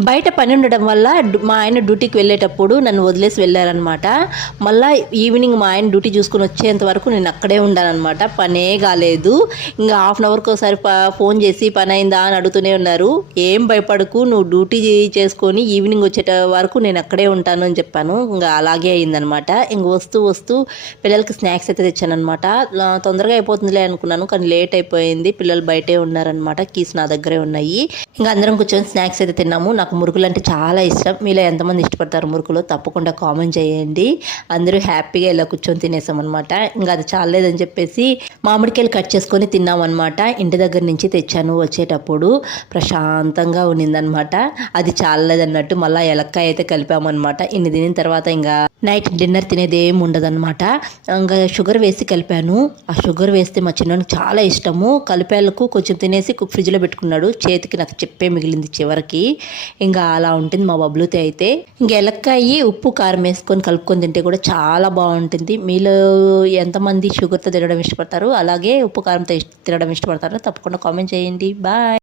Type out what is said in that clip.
బయట పని ఉండడం వల్ల మా ఆయన డ్యూటీకి వెళ్ళేటప్పుడు నన్ను వదిలేసి వెళ్ళారనమాట మళ్ళీ ఈవినింగ్ మా ఆయన డ్యూటీ చూసుకుని వచ్చేంత వరకు నేను అక్కడే ఉండాలన్నమాట పనే కాలేదు. ఇంకా హాఫ్ అన్ అవర్కి ఒకసారి ప- ఫోన్ చేసి పని అయిందా అని అడుగుతూనే ఉన్నారు. ఏం భయపడకు నువ్వు డ్యూటీ చేసుకొని ఈవినింగ్ వచ్చేట వరకు నేను అక్కడే ఉంటాను అని చెప్పాను. ఇంకా అలాగే అయిందనమాట ఇంక వస్తూ వస్తూ పిల్లలకి స్నాక్స్ అయితే తెచ్చానమాట తొందరగా అయిపోతుందిలే అనుకున్నాను కానీ లేట్ అయిపోయింది. పిల్లలు బయటే ఉన్నారనమాట కీస్ నా దగ్గరే ఉన్నాయి. ఇంకా అందరం కూర్చొని స్నాక్స్ అయితే తిన్నాము. నాకు నాకు మురుకులు అంటే చాలా ఇష్టం. మీలో ఎంతమంది ఇష్టపడతారు మురుకులు? తప్పకుండా కామెంట్ చేయండి. అందరూ హ్యాపీగా ఇలా కూర్చొని తినేసాం అనమాట ఇంకా అది చాలేదని చెప్పేసి మామిడికాయలు కట్ చేసుకొని తిన్నాం అనమాట ఇంటి దగ్గర నుంచి తెచ్చాను. వచ్చేటప్పుడు ప్రశాంతంగా ఉన్నిందనమాట అది చాలలేదన్నట్టు మళ్ళీ ఎలక్కాయ అయితే కలిపామన్నమాట. ఇన్ని తినిన తర్వాత ఇంకా నైట్ డిన్నర్ తినేది ఉండదన్నమాట. ఇంకా షుగర్ వేసి కలిపాను. ఆ షుగర్ వేస్తే మా చిన్నోనికి చాలా ఇష్టము. కలిపేలకు కొంచెం తినేసి ఫ్రిడ్జ్లో పెట్టుకున్నాడు. చేతికి నాకు చెప్పే మిగిలింది చివరికి. ఇంకా అలా ఉంటుంది మా బబ్లుతో అయితే. ఇంకా ఎలక్కాయి ఉప్పు కారం వేసుకొని కలుపుకొని తింటే కూడా చాలా బాగుంటుంది. మీలో ఎంతమంది షుగర్తో తినడం ఇష్టపడతారు అలాగే ఉప్పు కారంతో తినడం ఇష్టపడతారో తప్పకుండా కామెంట్ చేయండి. బాయ్.